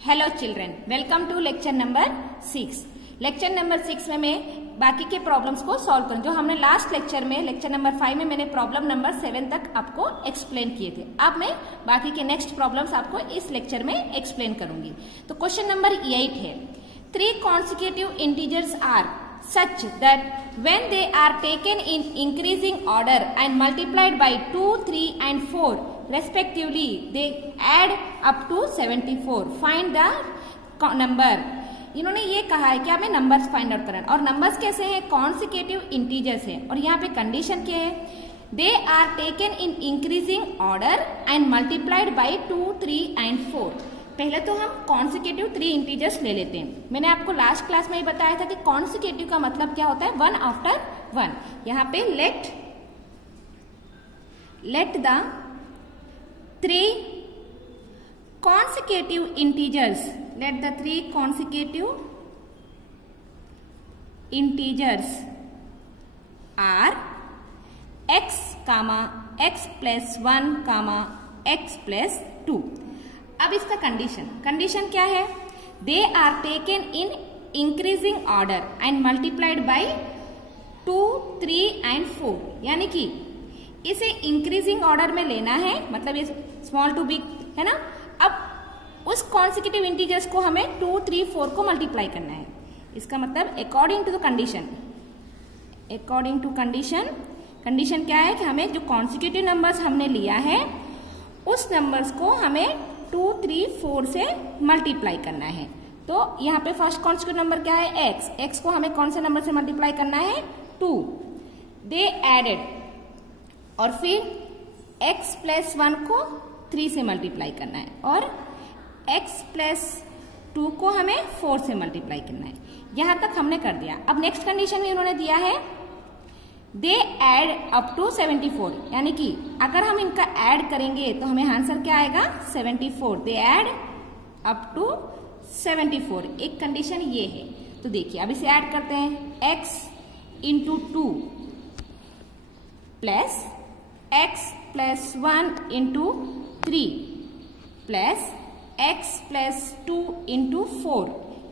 Hello children, welcome to lecture number 6। Lecture number 6 में मैं बाकी के प्रॉब्लम्स को सॉल्व करूँ जो हमने लास्ट लेक्चर में लेक्चर नंबर 5 में मैंने प्रॉब्लम नंबर 7 तक आपको एक्सप्लेन किए थे। अब मैं बाकी के नेक्स्ट प्रॉब्लम्स आपको इस लेक्चर में एक्सप्लेन करूंगी। तो क्वेश्चन नंबर 8 है, 3 consecutive integers are such that when they are taken in increasing order and multiplied by 2, 3 and 4 respectively, they add up to 74. Find the number. इन्होंने ये कहा है कि हमें नंबर्स फाइंड आउट करना, और नंबर्स कैसे हैं? कॉन्सिक्यूटिव इंटीजर्स है, और यहाँ पे कंडीशन क्या है? They are taken in increasing order and multiplied by 2, 3 and 4। पहले तो हम कॉन्सिक्यूटिव 3 इंटीजर्स ले लेते हैं। मैंने आपको लास्ट क्लास में ही बताया था कि कॉन्सिक्यूटिव का मतलब क्या होता है? 1 आफ्टर 1। यहाँ पे let the 3 consecutive integers, let the 3 consecutive integers are x, x plus 1, x plus 2। अब इसका कंडीशन क्या है? They are taken in increasing order and multiplied by 2, 3 and 4, यानी कि इसे इंक्रीजिंग ऑर्डर में लेना है, मतलब ये स्मॉल टू बिग है ना। अब उस कॉन्सिक्यूटिव इंटीजर्स को हमें 2, 3, 4 को मल्टीप्लाई करना है। इसका मतलब अकॉर्डिंग टू द कंडीशन क्या है कि हमें जो कॉन्सिक्यूटिव नंबर्स हमने लिया है उस नंबर्स को हमें 2, 3, 4 से मल्टीप्लाई करना है। तो यहाँ पे फर्स्ट कॉन्सिक्यूटिव नंबर क्या है? x को हमें कौन से नंबर से मल्टीप्लाई करना है? 2। दे एडेड, और फिर x प्लस 1 को 3 से मल्टीप्लाई करना है, और x प्लस 2 को हमें 4 से मल्टीप्लाई करना है। यहां तक हमने कर दिया। अब नेक्स्ट कंडीशन में उन्होंने दिया है दे ऐड अप टू 74, यानी कि अगर हम इनका ऐड करेंगे तो हमें आंसर क्या आएगा? 74। They add up to 74। एक कंडीशन ये है। तो देखिए अब इसे ऐड करते हैं। x into 2 plus x plus 1 into 3 plus x plus 2 into 4।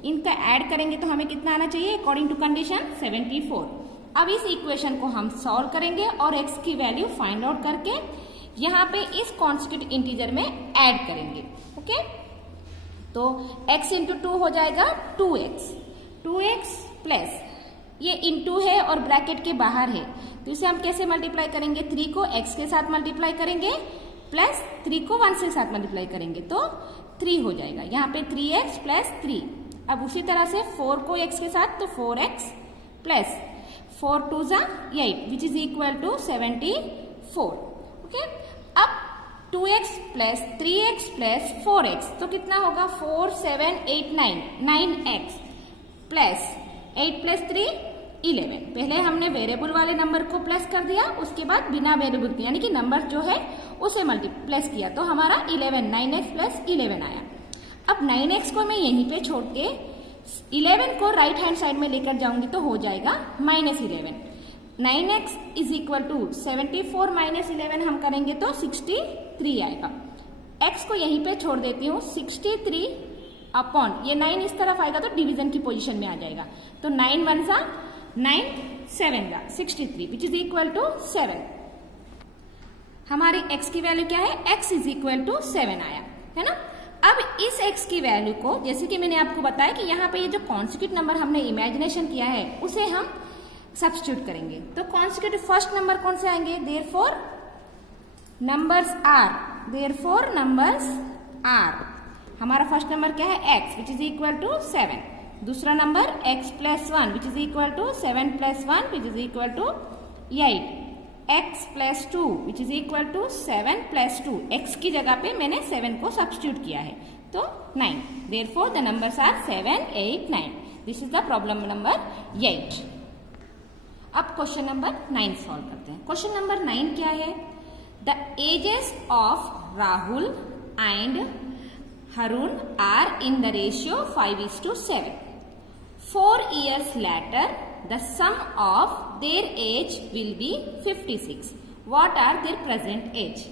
इनका ऐड करेंगे तो हमें कितना आना चाहिए? According to condition 74। अब इस इक्वेशन को हम सॉल्व करेंगे और x की वैल्यू फाइंड आउट करके यहाँ पे इस कॉन्स्टिट्यूट इंटीजर में ऐड करेंगे। ओके, तो x इंटू 2 हो जाएगा 2x प्लस ये इंटू है और ब्रैकेट के बाहर है, तो इसे हम कैसे मल्टीप्लाई करेंगे? 3 को x के साथ मल्टीप्लाई करेंगे प्लस 3 को 1 से साथ मल्टीप्लाई करेंगे तो 3 हो जाएगा। यहाँ पे 3x प्लस 3। अब उसी तरह से 4 को x के साथ तो 4x प्लस 4 2 जा 8 which is equal to 74। Okay, अब 2x plus 3x plus 4x तो कितना होगा? 4 7 8 9x प्लस 8 प्लस 3 11। पहले हमने वेरिएबल वाले नंबर को प्लस कर दिया, उसके बाद बिना वेरिएबल के यानी कि नंबर जो है उसे प्लस किया तो हमारा 11 9x प्लस 11 आया। अब 9x को मैं यहीं पे छोड़ के 11 को राइट हैंड साइड में लेकर जाऊंगी तो हो जाएगा -11। 9x is equal to 74 minus 11 हम करेंगे तो 63 आएगा। x को यहीं पे छोड़ देती हूँ। 63 अपॉन ये 9 इस तरफ आएगा तो डिवीजन की पोजीशन में आ जाएगा, तो 9 1 जा 9 7 जा 63 विच इज इक्वल टू 7। हमारी x की वैल्यू क्या है? x इज इक्वल टू 7 आया है ना। अब इस x की वैल्यू को, जैसे कि मैंने आपको बताया कि यहाँ पे ये जो कॉन्सिक्यूटिव नंबर हमने इमेजिनेशन किया है उसे हम सब्स्टिट्यूट करेंगे। तो कॉन्सिक्यूटिव फर्स्ट नंबर कौन से आएंगे? Therefore numbers are. हमारा फर्स्ट नंबर क्या है? x which is equal to 7। दूसरा number x plus 1 which is equal to 7 plus 1 which is equal to 8। x plus 2 which is equal to 7 plus 2। x की जगह पे मैंने 7 को सब्स्टिट्यूट किया है तो 9। Therefore the numbers are 7 8 9। This is the problem number 8। अब क्वेश्चन नंबर 9 सॉल्व करते हैं। क्वेश्चन नंबर 9 क्या है? The ages of Rahul and Harun are in the ratio 5:7. 4 years later, the sum of their age will be 56. What are their present age?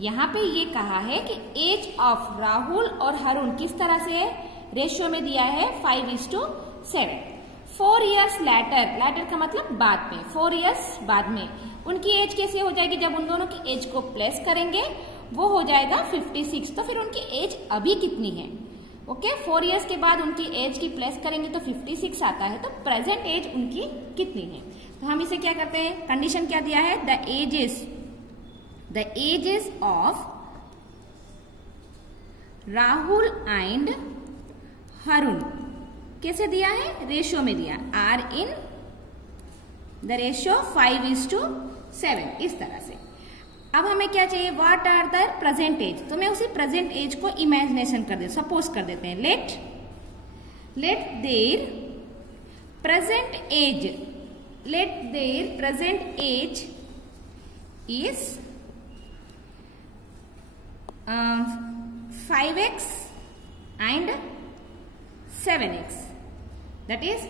यहाँ पे ये कहा है कि एज ऑफ राहुल और हरुण किस तरह से रेशियो में दिया है 5:7। 4 years लैटर का मतलब बाद में, 4 years बाद में उनकी एज कैसे हो जाएगी, जब उन दोनों की एज को प्लेस करेंगे वो हो जाएगा 56। तो फिर उनकी एज अभी कितनी है? ओके, 4 years के बाद उनकी एज की प्लेस करेंगे तो 56 आता है, तो प्रेजेंट एज उनकी कितनी है? तो हम इसे क्या करते हैं, कंडीशन क्या दिया है, the ages of Rahul and Harun कैसे दिया है, रेशियो में दिया, आर इन द रेशियो 5:7, इस तरह से। अब हमें क्या चाहिए, what are the present age, तो मैं उसी प्रेजेंट एज को इमेजिनेशन कर दे, सपोज कर देते हैं, let their present age is 5x and 7x, that is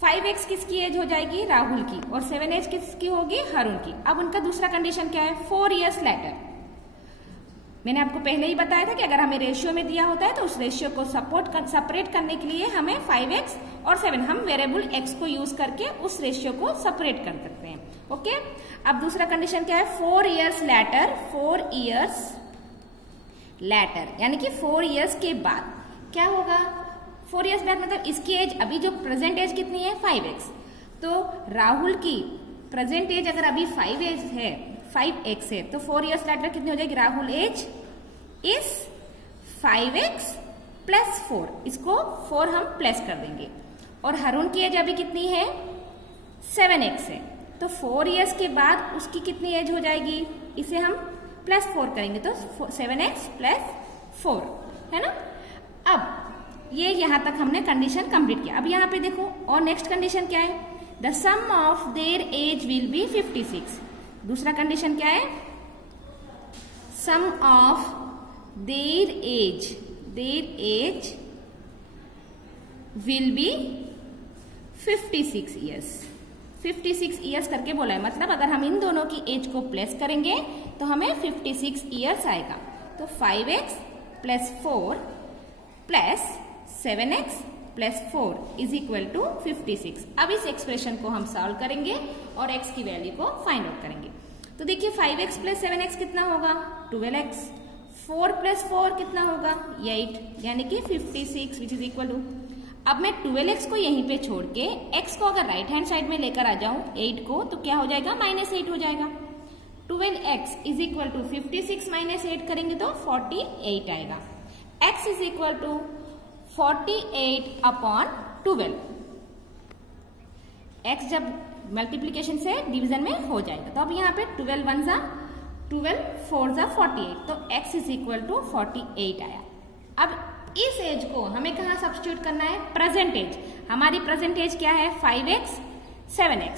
5x किसकी एज हो जाएगी, राहुल की, और 7x किसकी होगी, हरुण की। अब उनका दूसरा कंडीशन क्या है, 4 years लेटर। मैंने आपको पहले ही बताया था कि अगर हमें रेशियो में दिया होता है तो उस रेशियो को सेपरेट करने के लिए हमें 5x और 7 हम वेरिएबल x को यूज करके उस रेशियो को सेपरेट कर सकते हैं। ओके, अब दूसरा कंडीशन क्या है, 4 years लेटर, यानी कि 4 years के बाद क्या होगा, 4 years बाद मतलब इसकी एज, अभी जो प्रेजेंट एज कितनी है 5x, तो राहुल की प्रेजेंट एज अगर अभी 5x है तो 4 years लेटर कितनी हो जाएगी, Rahul as is 5x plus 4, इसको 4 हम प्लस कर देंगे, और हरुण की एज अभी कितनी है 7x है, तो 4 years के बाद उसकी कितनी एज हो जाएगी, इसे हम प्लस 4 करेंगे तो 7x प्लस 4 है ना। अब ये यहां तक हमने कंडीशन कंप्लीट किया। अब यहाँ पे देखो, और नेक्स्ट कंडीशन क्या है, the sum of their ages will be 56। दूसरा कंडीशन क्या है, sum of their ages will be 56 years. 56 years करके बोला है, मतलब अगर हम इन दोनों की एज को प्लेस करेंगे तो हमें 56 ईयर्स आएगा। तो 5x plus 4 plus 7x plus 4 is equal to 56। अब इस एक्सप्रेशन को हम सॉल्व करेंगे और x की वैल्यू को फाइंड आउट करेंगे। तो देखिए 5x प्लस 7x कितना होगा, 12x, 4 प्लस 4 कितना होगा, 8, यानी कि 56 विच इज इक्वल टू, अब मैं 12x को यहीं पे छोड़ के x को अगर राइट हैंड साइड में लेकर आ जाऊं 8 को, तो क्या हो जाएगा, -8 हो जाएगा। 12x is equal to 56 minus 8 करेंगे तो 48 आएगा। x is equal to 48 upon 12। x जब मल्टीप्लीकेशन से डिवीजन में हो जाएगा, तो अब यहाँ पे 12 1 जा 12 4 जा 48, तो x इज इक्वल टू 48 आया। अब इस एज को हमें कहाँ सब्स्टिट्यूट करना है, प्रेजेंट एज। हमारी प्रेजेंट एज क्या है, 5x 7x।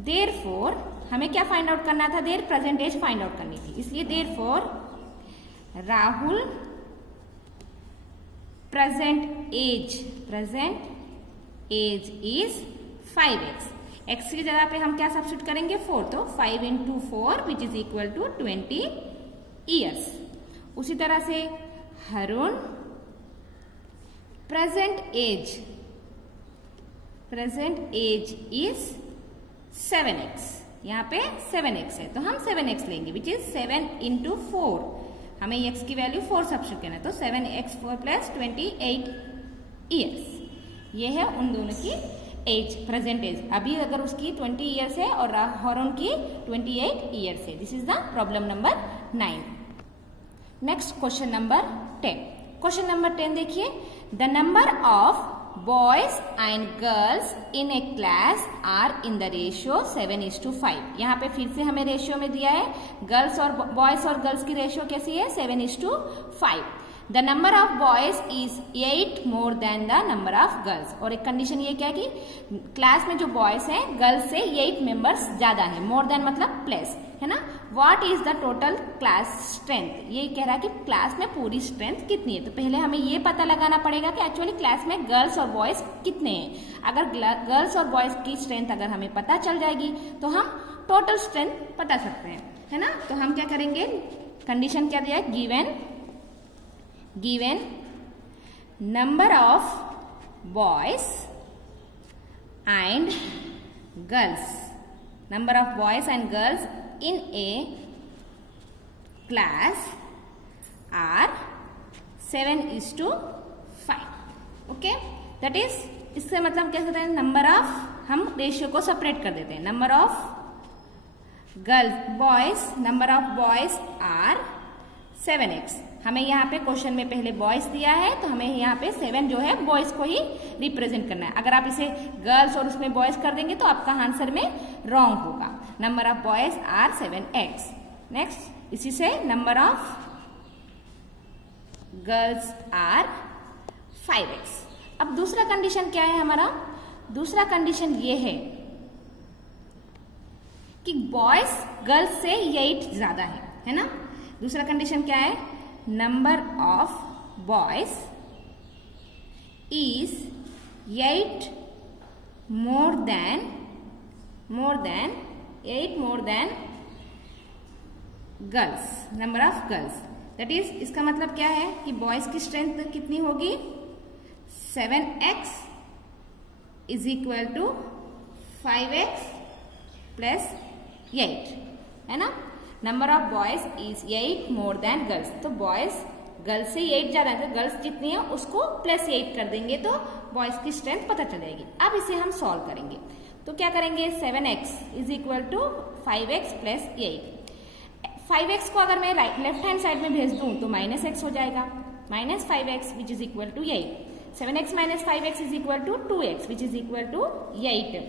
देयरफॉर हमें क्या फाइंड आउट करना था, their present age find out करनी थी, इसलिए therefore Rahul present age is 5x। x की जगह पे हम क्या सब्स्टिट्यूट करेंगे, 4, तो 5 into 4 which is equal to 20 years. उसी तरह से Harun present age is 7x। यहाँ पे 7x है तो हम 7x लेंगे विच इज 7 into 4, हमें x की वैल्यू 4 सब्स्टिट्यूट करना है, तो 7x4 प्लस 28 ईयर्स। ये है उन दोनों की एज, प्रेजेंट एज। अभी अगर उसकी 20 ईयर्स है और हरुण की 28 ईयर्स है। This is the problem number 9। Next question number 10। Question number 10 देखिए, the number of boys and girls in a class are in the ratio 7:5। यहाँ पे फिर से हमें रेशियो में दिया है, गर्ल्स और बॉयज और गर्ल्स की रेशियो कैसी है, 7:5। The number of boys is 8 more than the number of girls. और एक कंडीशन ये क्या है कि क्लास में जो बॉयज हैं गर्ल्स से 8 मेंबर्स ज्यादा है, मोर देन मतलब प्लस, है ना। What is the total class strength, ये कह रहा है कि क्लास में पूरी स्ट्रेंथ कितनी है। तो पहले हमें ये पता लगाना पड़ेगा कि एक्चुअली क्लास में गर्ल्स और बॉयज कितने हैं। अगर गर्ल्स और बॉयज की स्ट्रेंथ अगर हमें पता चल जाएगी तो हम टोटल स्ट्रेंथ बता सकते हैं, है ना। तो हम क्या करेंगे, कंडीशन क्या दिया है, given number of boys and girls, number of boys and girls in a class are 7:5. Okay, that is, इससे मतलब क्या कहते हैं, नंबर ऑफ, हम रेशियो को सेपरेट कर देते हैं. Number of girls boys, number of boys are 7x. हमें यहाँ पे क्वेश्चन में पहले बॉयज दिया है तो हमें यहाँ पे 7 जो है बॉयज को ही रिप्रेजेंट करना है. अगर आप इसे गर्ल्स और उसमें बॉयज कर देंगे तो आपका आंसर में रॉन्ग होगा. Number of boys are 7x. Next, इसी से number of girls are 5x. अब दूसरा कंडीशन क्या है हमारा, दूसरा कंडीशन ये है कि बॉयज गर्ल्स से 8 ज्यादा है ना. दूसरा कंडीशन क्या है, number of boys is 8 more than girls, number of girls. That is, इसका मतलब क्या है कि बॉयज की स्ट्रेंथ कितनी होगी, 7x is equal to 5x plus 8, है ना. Number of boys is 8 more than girls. तो बॉयज गर्ल्स से 8 ज्यादा है, तो गर्ल्स जितनी है उसको प्लस 8 कर देंगे तो बॉयज की स्ट्रेंथ पता चल जाएगी. अब इसे हम सॉल्व करेंगे तो क्या करेंगे, 7x is equal to 5x plus 8. 5x को अगर मैं लेफ्ट हैंड साइड में भेज दूं तो -x हो जाएगा, minus 5x which is equal to 8. 7x minus 5x is equal to 2x which is equal to 8.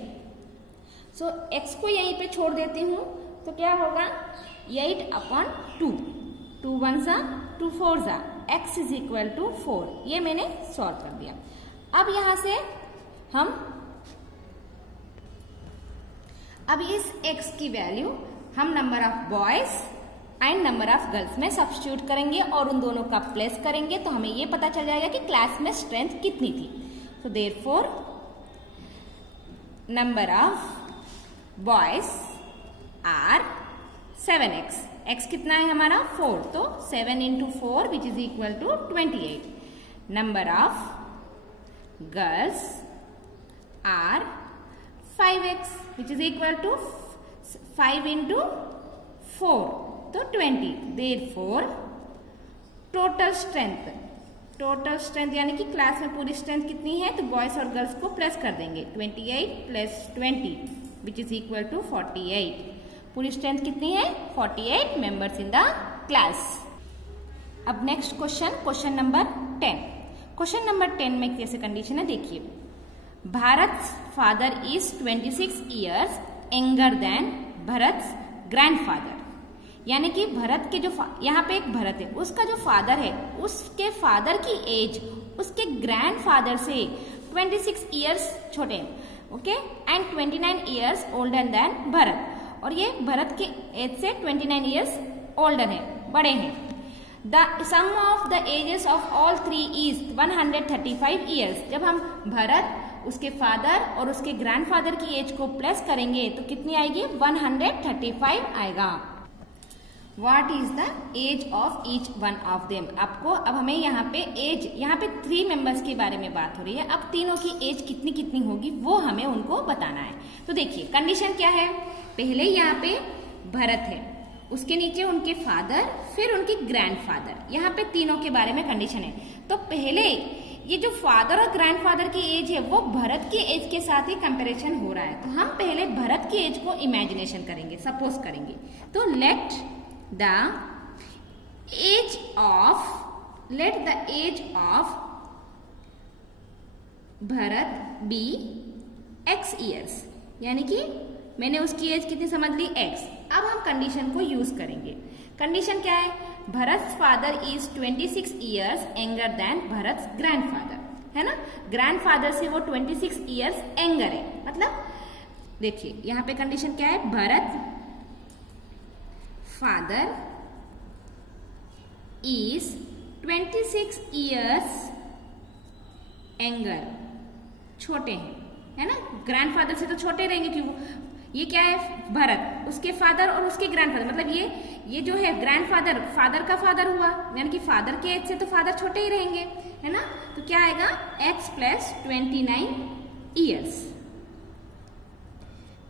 So x को यहीं पे छोड़ देती हूँ तो क्या होगा, 8/2. 2 1 जा 2 4 जा, x इज इक्वल टू 4. ये मैंने सॉल्व कर दिया. अब यहां से हम अब इस x की वैल्यू हम number of boys and number of girls में सब्स्टिट्यूट करेंगे और उन दोनों का प्लेस करेंगे तो हमें ये पता चल जाएगा कि क्लास में स्ट्रेंथ कितनी थी. तो therefore number of boys are 7x. x कितना है हमारा, 4. तो 7 into 4 which is equal to 28. Number of girls are 5x which is equal to 5 into 4 तो 20. देयरफॉर टोटल स्ट्रेंथ यानी कि क्लास में पूरी स्ट्रेंथ कितनी है, तो बॉयज और गर्ल्स को प्लस कर देंगे. 28 plus 20 which is equal to 48. पूरी स्ट्रेंथ कितनी है, 48 मेंबर्स इन द क्लास. अब next question number 10. Question number 10 में कैसे कंडीशन है देखिए, Bharat father is 26 years younger than Bharat grandfather. यानी कि भरत के जो यहाँ पे एक भरत है, उसका जो फादर है उसके फादर की एज उसके ग्रैंडफादर से 26 years छोटे हैं. Okay, and 29 years older than Bharat. और ये भरत के एज से 29 years ओल्डर है, बड़े हैं. The sum of the ages of all 3 is 135 years. जब हम भरत, उसके फादर और उसके ग्रैंडफादर की एज को प्लस करेंगे तो कितनी आएगी, 135 आएगा. What is the age of each one of them? आपको अब हमें यहाँ पे एज, यहाँ पे 3 मेंबर्स के बारे में बात हो रही है. अब तीनों की एज कितनी कितनी होगी वो हमें उनको बताना है. तो देखिए कंडीशन क्या है, पहले यहाँ पे भरत है, उसके नीचे उनके फादर, फिर उनके ग्रैंडफादर. यहाँ पे तीनों के बारे में कंडीशन है. तो पहले ये जो फादर और ग्रैंडफादर की एज है वो भरत की एज के साथ ही कंपैरिजन हो रहा है. तो हम पहले भरत की एज को इमेजिनेशन करेंगे, सपोज करेंगे. तो let the age of Bharat be x years. यानी कि मैंने उसकी एज कितनी समझ ली, x. अब हम कंडीशन को यूज करेंगे. कंडीशन क्या है, Bharat father is 26 years younger than Bharat grandfather, है ना. ग्रैंडफादर से वो 26 years यंगर है. मतलब देखिए यहाँ पे कंडीशन क्या है, Bharat father is 26 years younger, छोटे हैं, है ना. ग्रैंडफादर से तो छोटे रहेंगे क्यों, ये क्या है भरत, उसके फादर और उसके ग्रैंडफादर, मतलब ये जो है ग्रैंडफादर फादर का फादर हुआ, यानी कि फादर के एज से तो फादर छोटे ही रहेंगे, है ना। तो क्या आएगा x प्लस 29 ईयर्स।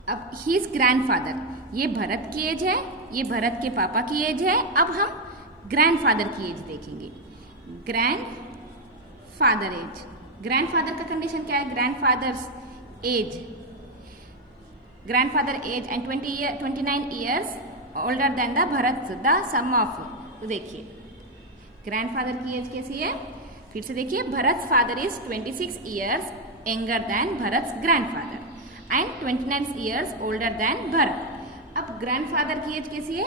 अब हिज ग्रैंडफादर, ये भरत की एज है, ये भरत के पापा की एज है। अब हम ग्रैंडफादर की एज देखेंगे। ग्रैंडफादर एज, ग्रैंडफादर का कंडीशन क्या है, grandfather's age, grandfather age and 29 years older than the Bharat the sum of. तो देखिए ग्रैंडफादर की एज कैसी है, फिर से देखिए, Bharat father is 26 years younger than Bharat grandfather and 29 years older then Bharat. अब ग्रैंडफादर की एज कैसी है,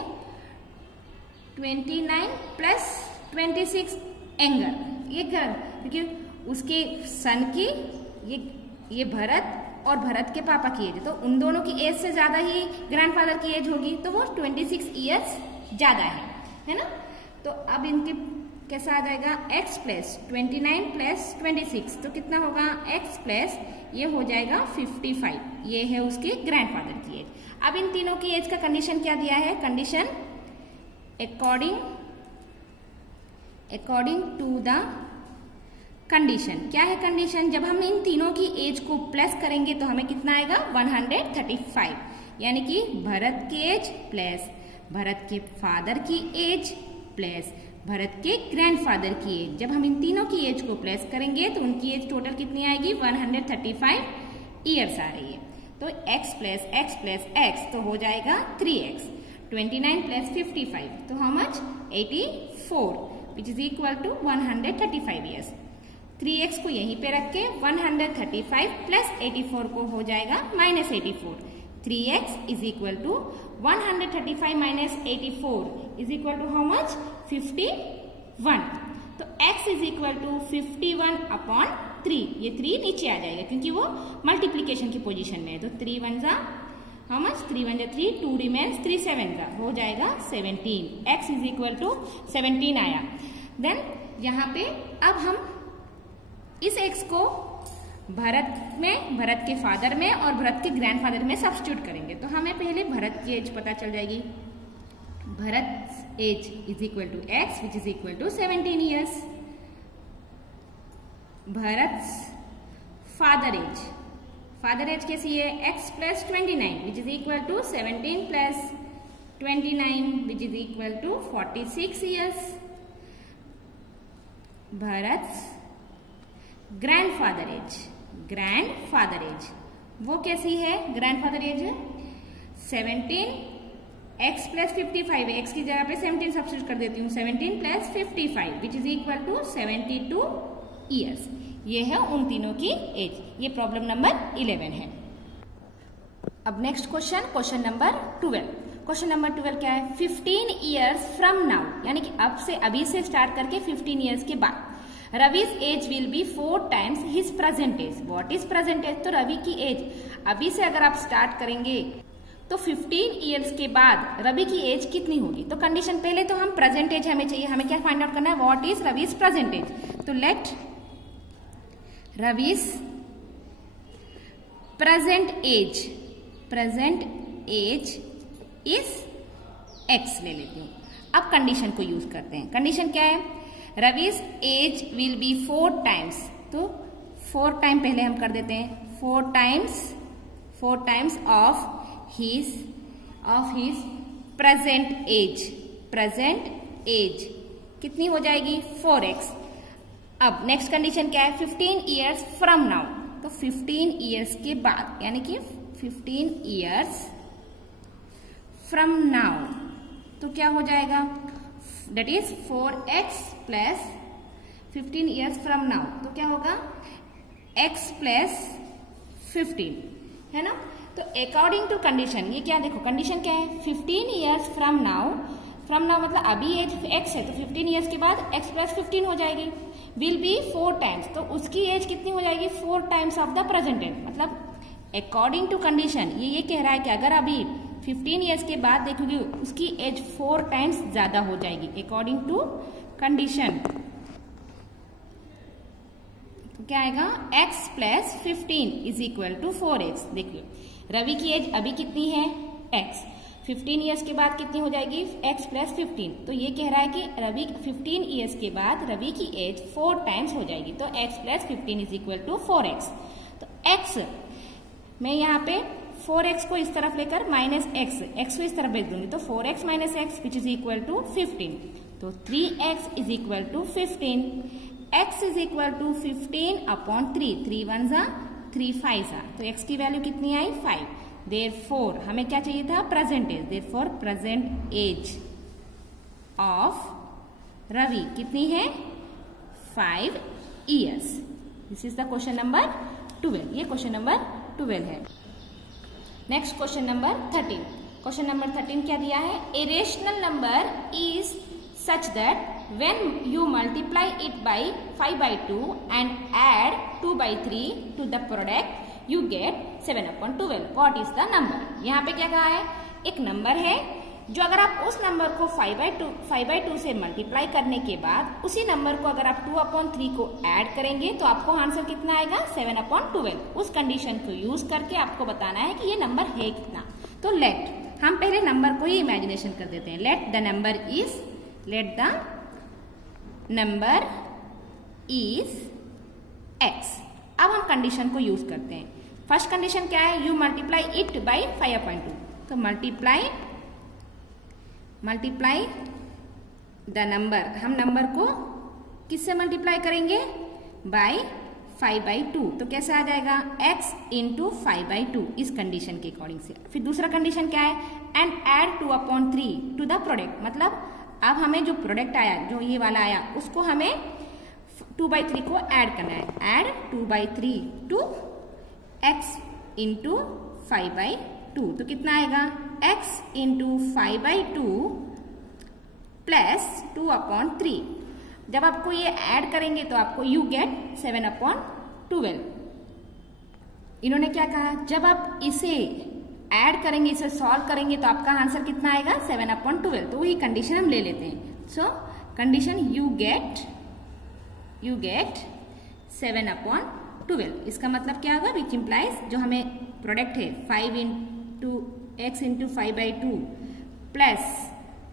29 प्लस 26 यंगर, ये क्योंकि उसके सन की ये भरत और भरत के पापा की एज, तो उन दोनों की एज से ज्यादा ही ग्रैंडफादर की एज होगी, तो वो 26 ईयर्स ज्यादा है ना। तो अब इनके कैसा आ जाएगा, x प्लस 29 प्लस 26, तो कितना होगा x प्लस ये हो जाएगा 55, ये है उसके ग्रैंडफादर की एज। अब इन तीनों की एज का कंडीशन क्या दिया है, condition according to the condition. क्या है कंडीशन, जब हम इन तीनों की एज को प्लस करेंगे तो हमें कितना आएगा 135, यानी कि भरत की एज प्लस भरत के फादर की एज प्लस भरत के ग्रैंडफादर की एज। जब हम इन तीनों की एज को प्लस करेंगे तो उनकी एज टोटल कितनी आएगी 135 ईयर्स आ रही है। तो x प्लस x तो हो जाएगा 3x, 29 प्लस 55 तो how much 84 which is equal to 135 years. 3x को यहीं पे रख के 135 प्लस 84 को हो जाएगा minus 84। 3x is equal to 135 minus 84 is equal to how much 51। तो x is equal to 51 upon 3, ये 3 नीचे आ जाएगा क्योंकि वो मल्टीप्लीकेशन की पोजीशन में है। तो 3 1 जा हाउ मच 3 1 जा 3, 2 रिमेन्स 3 7 जा हो जाएगा 17। x इज इक्वल टू 17 आया। देन यहाँ पे अब हम इस x को भरत में, भरत के फादर में और भरत के ग्रैंडफादर में सब्स्टिट्यूट करेंगे। तो हमें पहले भरत की एज पता चल जाएगी। Bharat age is equal to x which is equal to 17 years. Bharat father age कैसी है, x plus 29 which is equal to 17 plus 29 which is equal to 46 years. Bharat grandfather age वो कैसी है, grandfather age 17 x plus 55, x की जगह पे 17 substitute कर देती हूँ, 17 plus 55 which is equal to 72 years. ये है उन तीनों की एज। ये प्रॉब्लम नंबर 11 है। अब next question number 12। Question number 12 क्या है, 15 ईयर्स फ्रॉम नाउ, यानी कि अब से, अभी से स्टार्ट करके 15 ईयर्स के बाद Ravi's age will be 4 times his present age. What is present age, तो रवि की एज अभी से अगर आप स्टार्ट करेंगे तो 15 ईयर्स के बाद रवि की एज कितनी होगी। तो कंडीशन पहले तो हम प्रेजेंट एज हमें चाहिए, हमें क्या फाइंड आउट करना है, what is Ravi's present age. तो let Ravi's present age is x ले लेती हूँ। अब कंडीशन को यूज करते हैं। कंडीशन क्या है, Ravi's age will be 4 times, तो 4 टाइम पहले हम कर देते हैं, 4 times of his present age कितनी हो जाएगी 4x। अब नेक्स्ट कंडीशन क्या है, 15 ईयर्स फ्रॉम नाउ, तो 15 ईयर्स के बाद, यानी कि 15 ईयर्स फ्रॉम नाउ, तो क्या हो जाएगा, that is 4x plus 15 years from now, तो क्या होगा x प्लस 15, है ना। तो अकॉर्डिंग टू कंडीशन, ये क्या देखो कंडीशन क्या है, 15 ईयर्स फ्रॉम नाउ मतलब अभी एज x है तो 15 ईयर्स के बाद x प्लस 15 हो जाएगी, विल बी 4 टाइम्स, तो उसकी एज कितनी हो जाएगी 4 times of the present age. मतलब अकॉर्डिंग टू कंडीशन ये कह रहा है कि अगर अभी 15 ईयर्स के बाद देखोगे उसकी एज 4 टाइम्स ज्यादा हो जाएगी अकॉर्डिंग टू कंडीशन। तो क्या आएगा x plus 15 is equal to 4x। देखिए रवि की एज अभी कितनी है x, 15 ईयर्स के बाद कितनी हो जाएगी x प्लस 15। तो ये कह रहा है कि रवि 15 ईयर्स के बाद रवि की एज 4 टाइम्स हो जाएगी, तो x plus 15 is equal to 4x। तो x मैं यहाँ पे 4x को इस तरफ लेकर माइनस x को इस तरफ भेज दूंगी, तो 4x minus x which is equal to 15। तो 3x is equal to 15, x is equal to 15 upon 3, 3 1 जा 3 5 जा, तो x की वैल्यू कितनी आई 5। Therefore हमें क्या चाहिए था present age, therefore present age of Ravi कितनी है 5 years। This is the question number 12, ये क्वेश्चन नंबर 12 है। Next question number 13। Question number 13 क्या दिया है, a rational number is such that when you multiply it by 5/2 and add 2/3 to the product you get 7/12। what is the number। यहाँ पे क्या कहा है, एक नंबर है जो अगर आप उस नंबर को 5/2 से मल्टीप्लाई करने के बाद उसी नंबर को अगर आप 2/3 को ऐड करेंगे तो आपको आंसर कितना आएगा 7/12। उस कंडीशन को यूज करके आपको बताना है कि ये नंबर है कितना। तो लेट हम पहले नंबर को ही इमेजिनेशन कर देते हैं। Let the number is x। अब हम कंडीशन को यूज करते हैं। फर्स्ट कंडीशन क्या है, यू मल्टीप्लाई इट बाई 5/2। तो मल्टीप्लाई द नंबर, हम नंबर को किससे मल्टीप्लाई करेंगे बाय 5/2। तो कैसे आ जाएगा x इंटू 5/2 इस कंडीशन के अकॉर्डिंग से। फिर दूसरा कंडीशन क्या है, and add 2/3 to the product. मतलब अब हमें जो प्रोडक्ट आया, जो ये वाला आया, उसको हमें 2/3 को ऐड करना है। Add 2/3 to x into 5/2। तो कितना आएगा x इंटू 5/2 प्लस 2/3। जब आपको ये ऐड करेंगे तो आपको यू गेट 7/12। इन्होंने क्या कहा, जब आप इसे ऐड करेंगे, इसे सॉल्व करेंगे तो आपका आंसर कितना आएगा 7/12। तो वही कंडीशन हम ले लेते हैं। सो कंडीशन यू गेट 7/12। इसका मतलब क्या होगा, विच इम्प्लाइज जो हमें प्रोडक्ट है 5 into x into 5/2 plus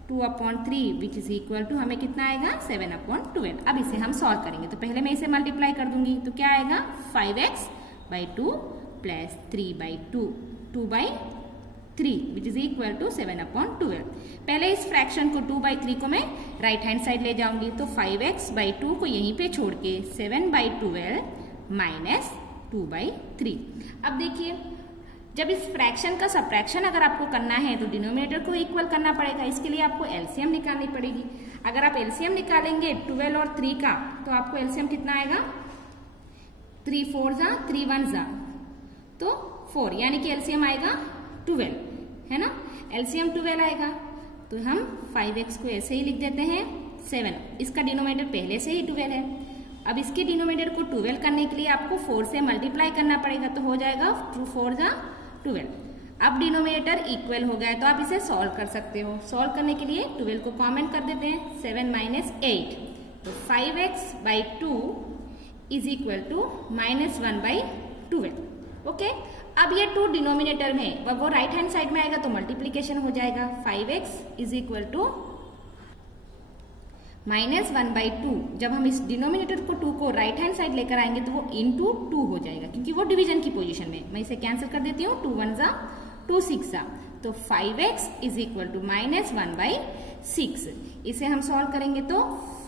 2/3 which is equal to हमें कितना आएगा 7/12। अब इसे हम सॉल्व करेंगे तो पहले मैं इसे मल्टीप्लाई कर दूंगी, तो क्या आएगा 5x/2 plus 3/2 2/3 which is equal to 7/12। पहले इस फ्रैक्शन को 2/3 को मैं राइट हैंड साइड ले जाऊंगी, तो 5x/2 को यहीं पे छोड़ के 7/12 माइनस 2/3। अब देखिए जब इस फ्रैक्शन का सबट्रैक्शन अगर आपको करना है तो डिनोमिनेटर को इक्वल करना पड़ेगा। इसके लिए आपको एलसीएम निकालनी पड़ेगी। अगर आप एलसीएम निकालेंगे 12 और 3 का, तो आपको एलसीएम कितना आएगा 3 4 जा 3 1 जा, तो 4, यानी कि एलसीएम आएगा 12, है ना। एलसीएम 12 आएगा तो हम 5x को ऐसे ही लिख देते हैं 7। इसका डिनोमिनेटर पहले से ही 12 है। अब इसके डिनोमिनेटर को 12 करने के लिए आपको 4 से मल्टीप्लाई करना पड़ेगा, तो हो जाएगा 2 4 जा 12। अब डिनोमिनेटर इक्वल हो गया तो आप इसे सॉल्व कर सकते हो। सॉल्व करने के लिए 12 को कॉमन कर देते हैं, 7 माइनस 8, तो 5x/2 is equal to -1/12। Okay, अब ये 2 डिनोमिनेटर में, वो राइट हैंड साइड में आएगा तो मल्टीप्लीकेशन हो जाएगा। 5x is equal to -1/2। जब हम इस डिनोमिनेटर को 2 को राइट हैंड साइड लेकर आएंगे तो वो इंटू 2 हो जाएगा, क्योंकि वो डिवीजन की पोजीशन में। मैं इसे कैंसिल कर देती हूँ, 2 1 जा 2 6 जा, तो 5x इज इक्वल टू -1/6। इसे हम सॉल्व करेंगे तो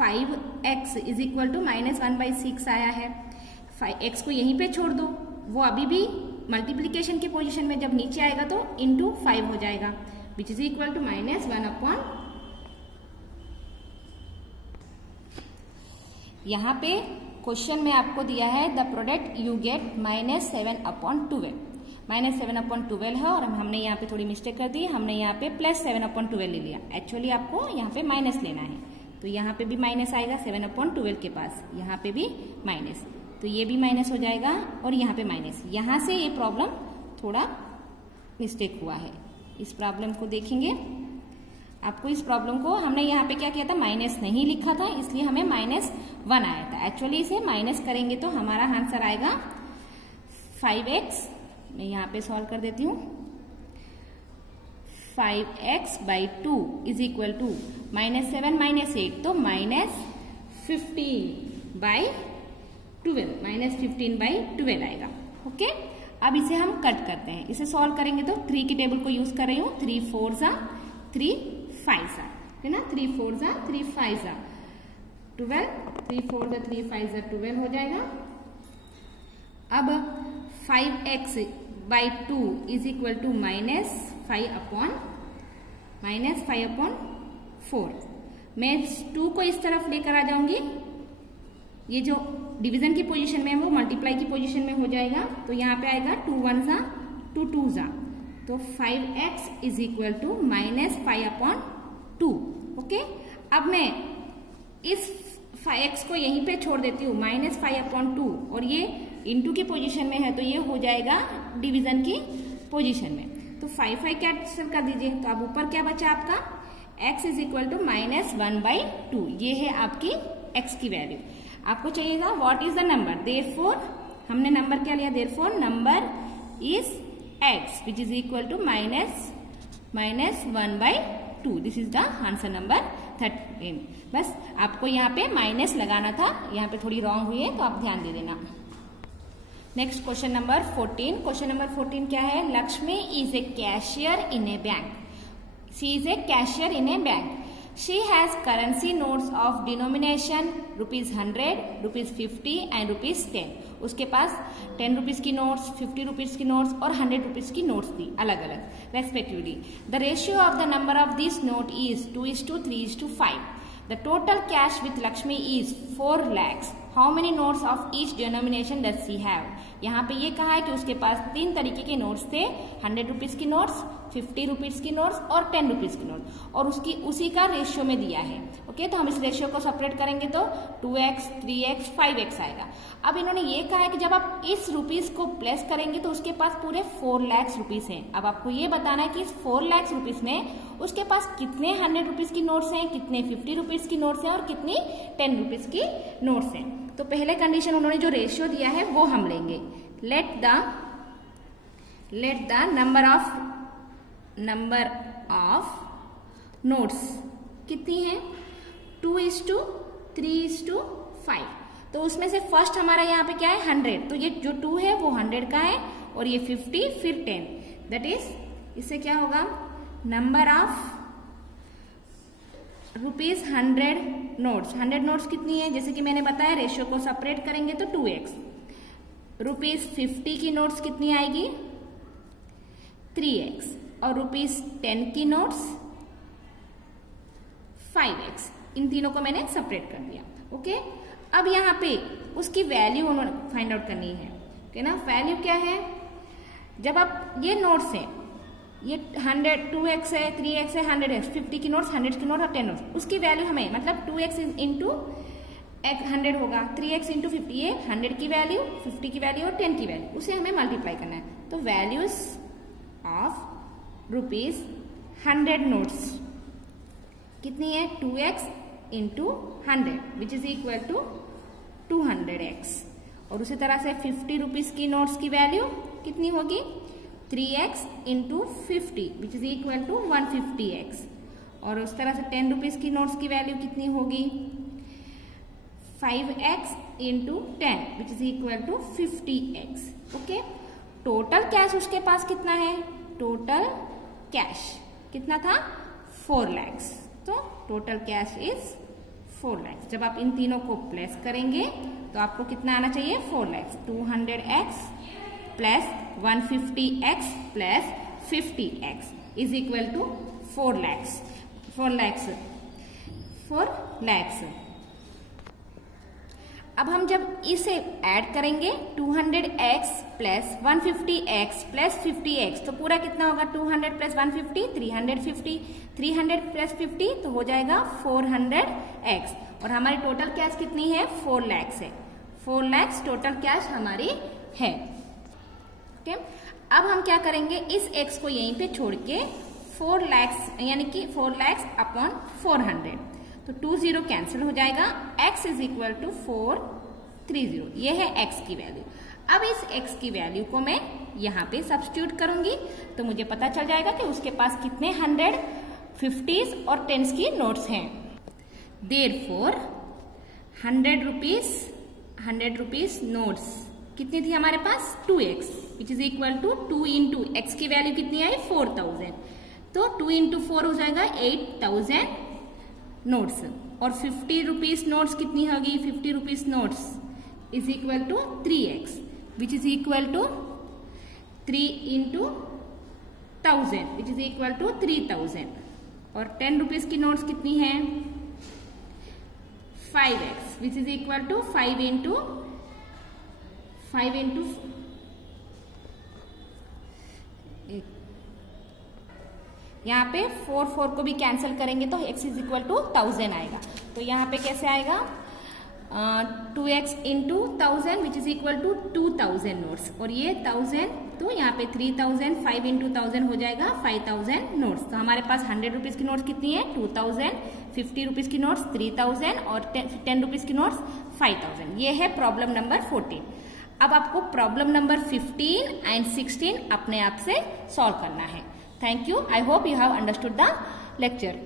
5x इज इक्वल टू -1/6 आया है। 5x को यहीं पे छोड़ दो, वो अभी भी मल्टीप्लीकेशन की पोजीशन में, जब नीचे आएगा तो इंटू 5 हो जाएगा, विच इज इक्वल टू -1/। यहाँ पे क्वेश्चन में आपको दिया है द प्रोडक्ट यू गेट -7/12। -7/12 है और हमने यहाँ पे थोड़ी मिस्टेक कर दी, हमने यहाँ पे +7/12 ले लिया। एक्चुअली आपको यहाँ पे माइनस लेना है, तो यहाँ पे भी माइनस आएगा 7/12 के पास, यहाँ पे भी माइनस, तो ये भी माइनस हो जाएगा और यहाँ पे माइनस। यहाँ से ये प्रॉब्लम थोड़ा मिस्टेक हुआ है, इस प्रॉब्लम को देखेंगे। आपको इस प्रॉब्लम को हमने यहाँ पे क्या किया था, माइनस नहीं लिखा था, इसलिए हमें -1 आया था। एक्चुअली इसे माइनस करेंगे तो हमारा आंसर आएगा 5x। मैं यहाँ पे सॉल्व कर देती हूँ। 5x/2 इज इक्वल टू -7 -8 तो -15/12 आएगा। ओके, अब इसे हम कट करते हैं। इसे सॉल्व करेंगे तो 3 की टेबल को यूज कर रही हूँ। 3 4 3 5 है ना, 3 4 3 5 12, 3 4 3 5 12 हो जाएगा। अब 5x/2 इज इक्वल टू -5/4। मैं 2 को इस तरफ लेकर आ जाऊंगी, ये जो डिवीजन की पोजीशन में है वो मल्टीप्लाई की पोजीशन में हो जाएगा, तो यहाँ पे आएगा 2 1 2 2 तो 5x is equal to -5/2। Okay, अब मैं इस 5x को यहीं पे छोड़ देती हूँ -5/2, और ये इनटू की पोजीशन में है तो ये हो जाएगा डिवीजन की पोजीशन में। तो 5 कैंसिल कर दीजिए, तो अब ऊपर क्या बचा आपका, x इज इक्वल टू -1/2। ये है आपकी x की वैल्यू। आपको चाहिएगा what is the number, therefore हमने नंबर क्या लिया, therefore number is x which is equal to -1/2। This is the answer number 13। बस आपको यहाँ पे माइनस लगाना था, यहाँ पे थोड़ी रॉन्ग हुई है तो आप ध्यान दे देना। Next question number 14। Question number 14 क्या है, Lakshmi is a cashier in A bank. She is a cashier in A bank. She has currency notes of denomination ₹100, ₹50 and ₹10। उसके पास 10 रुपीज की नोट्स, 50 रुपीज की नोट्स और 100 रुपीज की नोट्स थी अलग अलग respectively. The ratio of the number of this note is 2:3:5। The total cash with Lakshmi is 4 lakhs। How many notes of each denomination does she have. यहाँ पे ये कहा है कि उसके पास 3 तरीके के नोट्स थे, 100 रुपीज की नोट्स, 50 रुपीज की नोट्स और 10 रुपीज की नोट, और उसी का रेशियो में दिया है। ओके, तो हम इस रेशियो को सेपरेट करेंगे तो 2x 3x 5x आएगा। अब इन्होंने ये कहा है कि जब आप इस रुपीज को प्लेस करेंगे तो उसके पास पूरे 4 lakhs रुपीज हैं। अब आपको ये बताना है कि इस 4 lakhs रुपीज में उसके पास कितने 100 रुपीज की नोट्स हैं, कितने 50 रुपीज की नोट्स हैं और कितनी 10 रुपीज की नोट्स हैं। तो पहले कंडीशन उन्होंने जो रेशियो दिया है वो हम लेंगे। Let the number of notes कितनी है, 2:3:5। तो उसमें से फर्स्ट हमारा यहाँ पे क्या है, 100। तो ये जो 2 है वो 100 का है, और ये 50 फिर 10, दैट इज इससे क्या होगा, नंबर ऑफ ₹100 नोट्स। 100 नोट्स कितनी है, जैसे कि मैंने बताया रेशियो को सेपरेट करेंगे तो 2x। ₹50 की नोट्स कितनी आएगी, 3x, और ₹10 की नोट्स 5x। इन तीनों को मैंने सेपरेट कर दिया। ओके, अब यहाँ पे उसकी वैल्यू उन्होंने फाइंड आउट करनी है। ओके ना, वैल्यू क्या है, जब आप ये नोट्स है, ये 100 2x है, 3x है, 100x, 50 की नोट्स, 100 की नोट और 10 नोट्स, उसकी वैल्यू हमें मतलब 2x इंटू 100 होगा, 3x इंटू 50, ये 100 की वैल्यू, 50 की वैल्यू और 10 की वैल्यू, उसे हमें मल्टीप्लाई करना है। तो वैल्यूज ऑफ ₹100 नोट्स कितनी है, 2x into 100 which is equal to 200x। और उसी तरह से 50 रुपीज की नोट्स की वैल्यू कितनी होगी, 3x into 50 which is equal to 150x। और उस तरह से 10 रुपीज की नोट्स की वैल्यू कितनी होगी, 5x into 10 which is equal to 50x। Okay, total cash उसके पास कितना है, टोटल कैश कितना था, 4 lakhs। तो टोटल कैश इज 4 lakhs। जब आप इन तीनों को प्लेस करेंगे तो आपको कितना आना चाहिए, 4 lakhs। 200x plus 150x plus 50x is equal to 4 lakhs। 4 lakhs। अब हम जब इसे ऐड करेंगे 200x plus 150x plus 50x, तो पूरा कितना होगा, 200 प्लस 150 350, 300 प्लस 50 तो हो जाएगा 400x। और हमारी टोटल कैश कितनी है, 4 lakhs है। 4 lakhs टोटल कैश हमारी है। ओके, अब हम क्या करेंगे, इस x को यहीं पे छोड़ के 4 lakhs यानी कि 4 lakhs अपॉन 400, तो 2 0 कैंसिल हो जाएगा। x इज इक्वल टू 430, ये है x की वैल्यू। अब इस x की वैल्यू को मैं यहाँ पे सब्स्टिट्यूट करूंगी तो मुझे पता चल जाएगा कि उसके पास कितने 100, 50s और 10s की नोट्स हैं। देयरफॉर 100 रुपीज नोट्स कितनी थी हमारे पास 2x, which is equal to 2 into x की वैल्यू कितनी आई 4000, तो 2 इंटू 4 हो जाएगा 8000 नोट्स। और 50 रुपीज नोट्स कितनी होगी 50 rupees notes is equal to 3x, which is equal to 3 into 1000, which is equal to 3000। और 10 रुपीज की नोट्स कितनी है 5x, which is equal to 5 into यहाँ पे 4 को भी कैंसिल करेंगे तो x इज इक्वल टू 1000 आएगा। तो यहाँ पे कैसे आएगा 2x into 1000 which is equal to 2000 notes, और ये 1000 तो यहाँ पे 3000, 5 इंटू 1000 हो जाएगा 5000 नोट्स। तो हमारे पास 100 रुपीज की नोट्स कितनी है 2000, 50 रुपीज की नोट्स 3000 और 10 रुपीज की नोट्स 5000। ये है प्रॉब्लम नंबर 14। अब आपको प्रॉब्लम नंबर 15 एंड 16 अपने आप से सॉल्व करना है। Thank you. I hope you have understood the lecture.